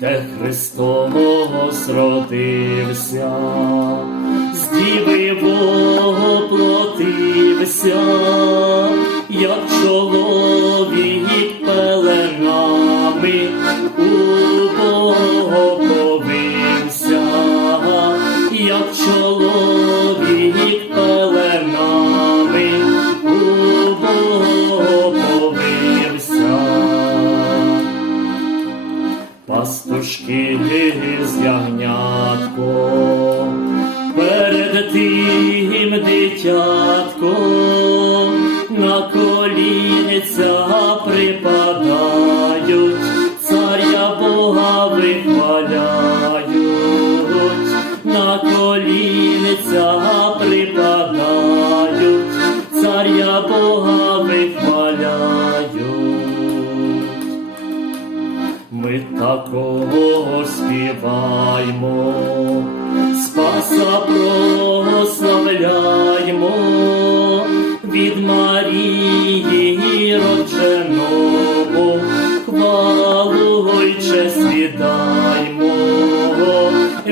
де Христового сродився, з діви плотився, як чоловік. Пастушки з ягнятком, перед тим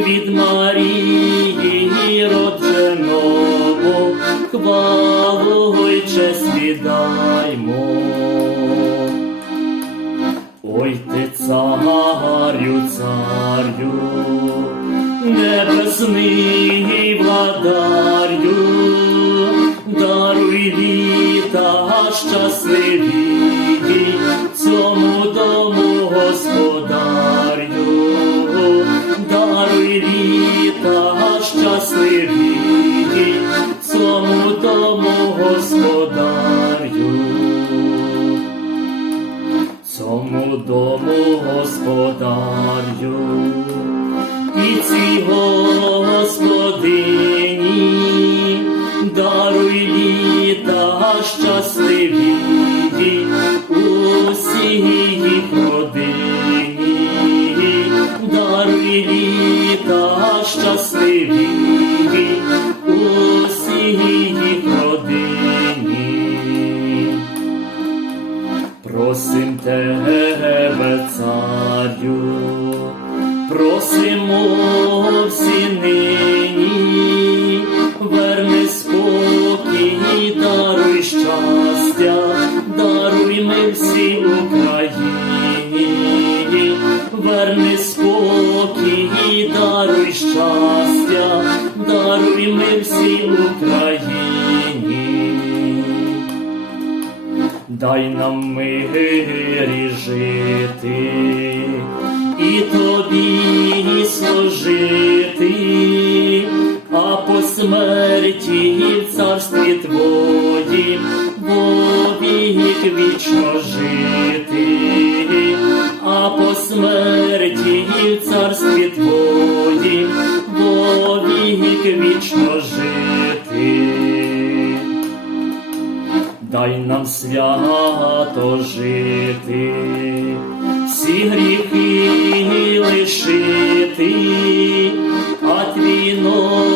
від Марії родженого, хвалу й честь віддаймо. Ой ти царю, царю, небесний владарю, даруй літа щасливі, цьому дому господарю, господині даруй літа щасливі Дай нам мирі жити і тобі служити, а по смерті і в царстві твоїм вовік вічно жити, свято жити, всі гріхи лишити, а твій новий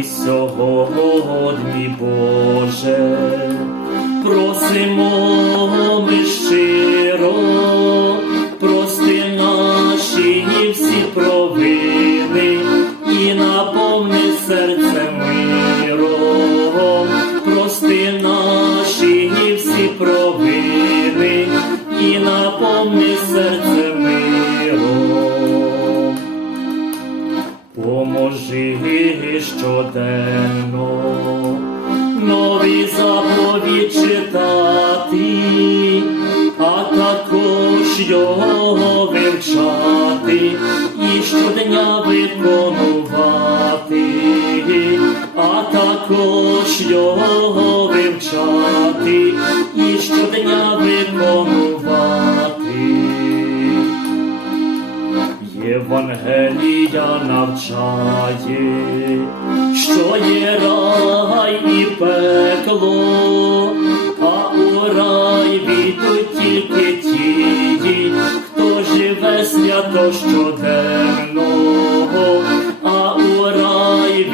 І сьогодні, Боже, просимо ми щиро, прости наші всі провини і наповни серце щоденно новий заповідь читати, а також його вивчати і щодня виконувати, а також його вивчати і щодня виконувати. Євангелія навчає, що є рай і пекло, а у рай війдуть тільки ті, хто живе свято щоденного, а у рай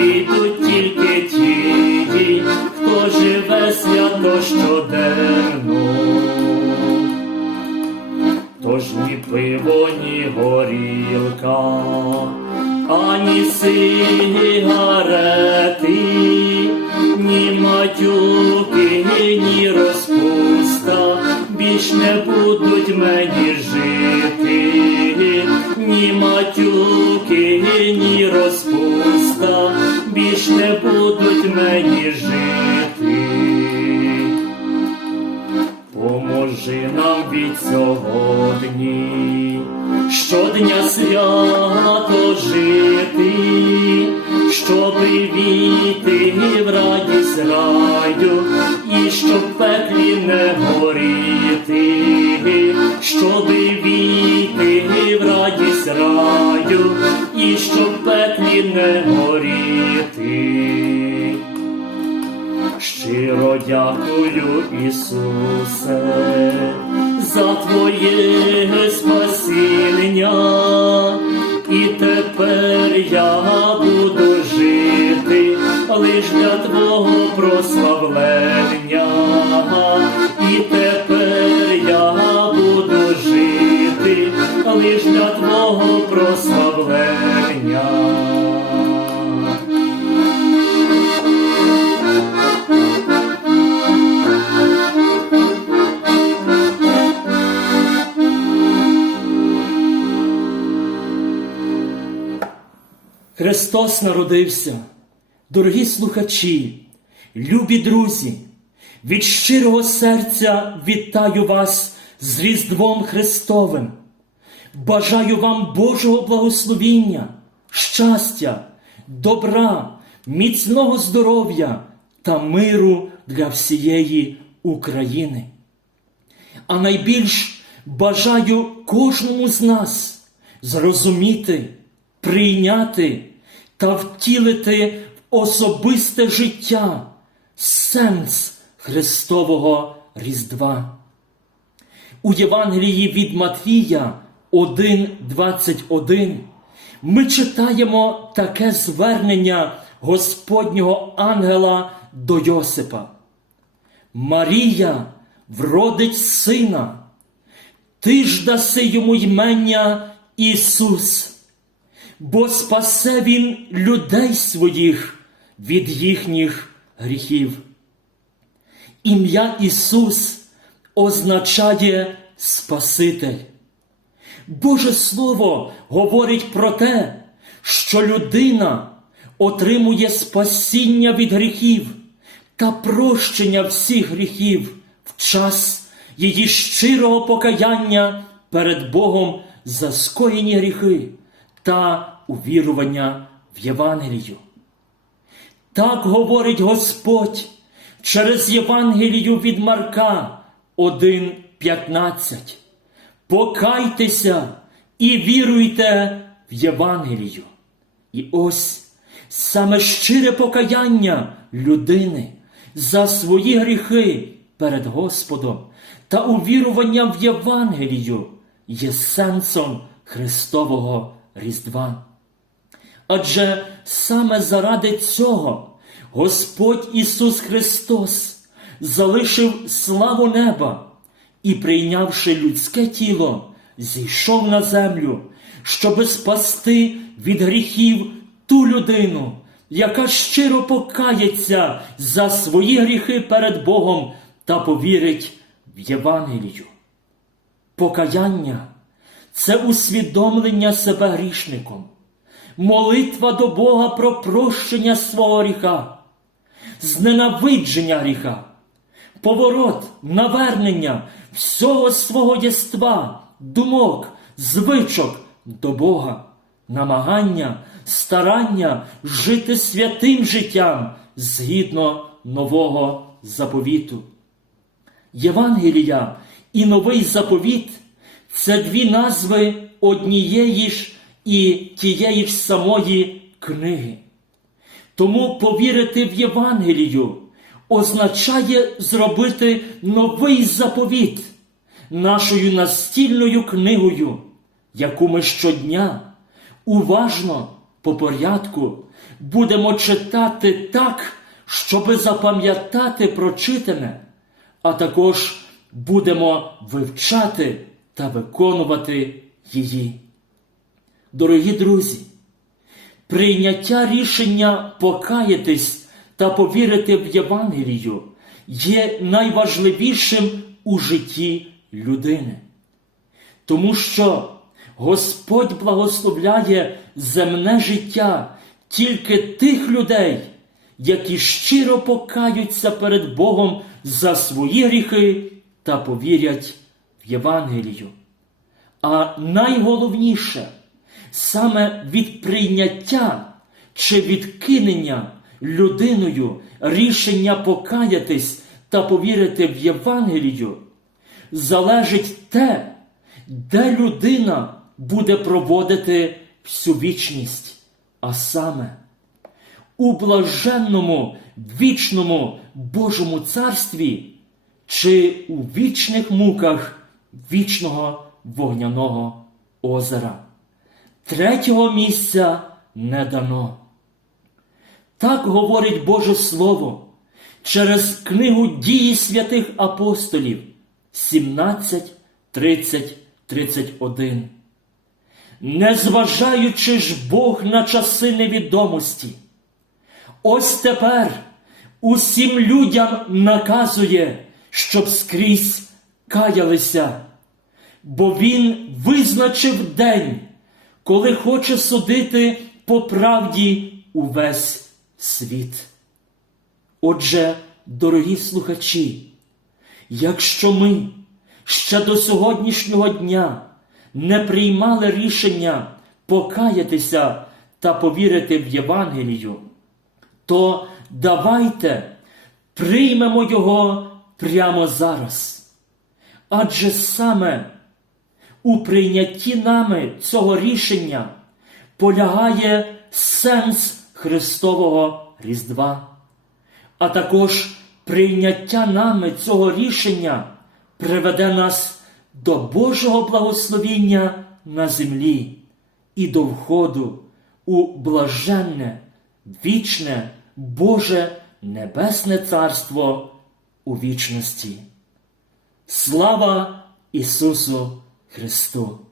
тільки ті, хто живе свято щоденно. Ні ні горілка, ані сигарети, ні матюки, ні розпуста, більш не будуть мені жити, ні матюки, ні розпуста, більш не будуть мені жити. Щодня свято жити, щоби війти в радість раю, і щоб в пеклі не горіти, щоби війти в радість раю, і щоб в пеклі не горіти. Щиро дякую, Ісусе, за Твоє прославлення, і тепер я буду жити лиш для Твого прославлення. Христос народився, дорогі слухачі, любі друзі, від щирого серця вітаю вас з Різдвом Христовим. Бажаю вам Божого благословіння, щастя, добра, міцного здоров'я та миру для всієї України. А найбільш бажаю кожному з нас зрозуміти, прийняти та втілити в особисте життя сенс Христового Різдва. У Євангелії від Матвія 1.21 ми читаємо таке звернення Господнього ангела до Йосипа. Марія вродить сина, ти ж даси йому ймення Ісус, бо спасе Він людей своїх від їхніх гріхів. Ім'я Ісус означає Спаситель. Боже Слово говорить про те, що людина отримує спасіння від гріхів та прощення всіх гріхів в час її щирого покаяння перед Богом за скоєні гріхи та увірування в Євангелію. Так говорить Господь через Євангелію від Марка 1.15. Покайтеся і віруйте в Євангелію. І ось саме щире покаяння людини за свої гріхи перед Господом та увірування в Євангелію є сенсом Христового Різдва. Адже саме заради цього Господь Ісус Христос залишив славу неба і, прийнявши людське тіло, зійшов на землю, щоби спасти від гріхів ту людину, яка щиро покається за свої гріхи перед Богом та повірить в Євангелію. Покаяння це усвідомлення себе грішником, молитва до Бога про прощення свого гріха, зненавидження гріха, поворот, навернення всього свого єства, думок, звичок до Бога, намагання, старання жити святим життям згідно нового заповіту. Євангелія і новий заповіт це дві назви однієї ж і тієї ж самої книги. Тому повірити в Євангелію означає зробити новий заповіт нашою настільною книгою, яку ми щодня уважно по порядку будемо читати так, щоби запам'ятати прочитане, а також будемо вивчати та виконувати її. Дорогі друзі, прийняття рішення покаятись та повірити в Євангелію є найважливішим у житті людини. Тому що Господь благословляє земне життя тільки тих людей, які щиро покаються перед Богом за свої гріхи та повірять в Євангелію. А найголовніше саме від прийняття чи відкинення людиною рішення покаятись та повірити в Євангелію залежить те, де людина буде проводити всю вічність, а саме у блаженному вічному Божому царстві чи у вічних муках вічного вогняного озера. Третього місця не дано. Так говорить Боже Слово через книгу дії святих апостолів 17, 30, 31. Незважаючи ж Бог на часи невідомості, ось тепер усім людям наказує, щоб скрізь каялися, бо Він визначив день, коли хоче судити по правді увесь світ. Отже, дорогі слухачі, якщо ми ще до сьогоднішнього дня не приймали рішення покаятися та повірити в Євангелію, то давайте приймемо його прямо зараз. Адже саме у прийнятті нами цього рішення полягає сенс Христового Різдва, а також прийняття нами цього рішення приведе нас до Божого благословіння на землі і до входу у блаженне, вічне, Боже Небесне Царство у вічності. Слава Ісусу Cristo.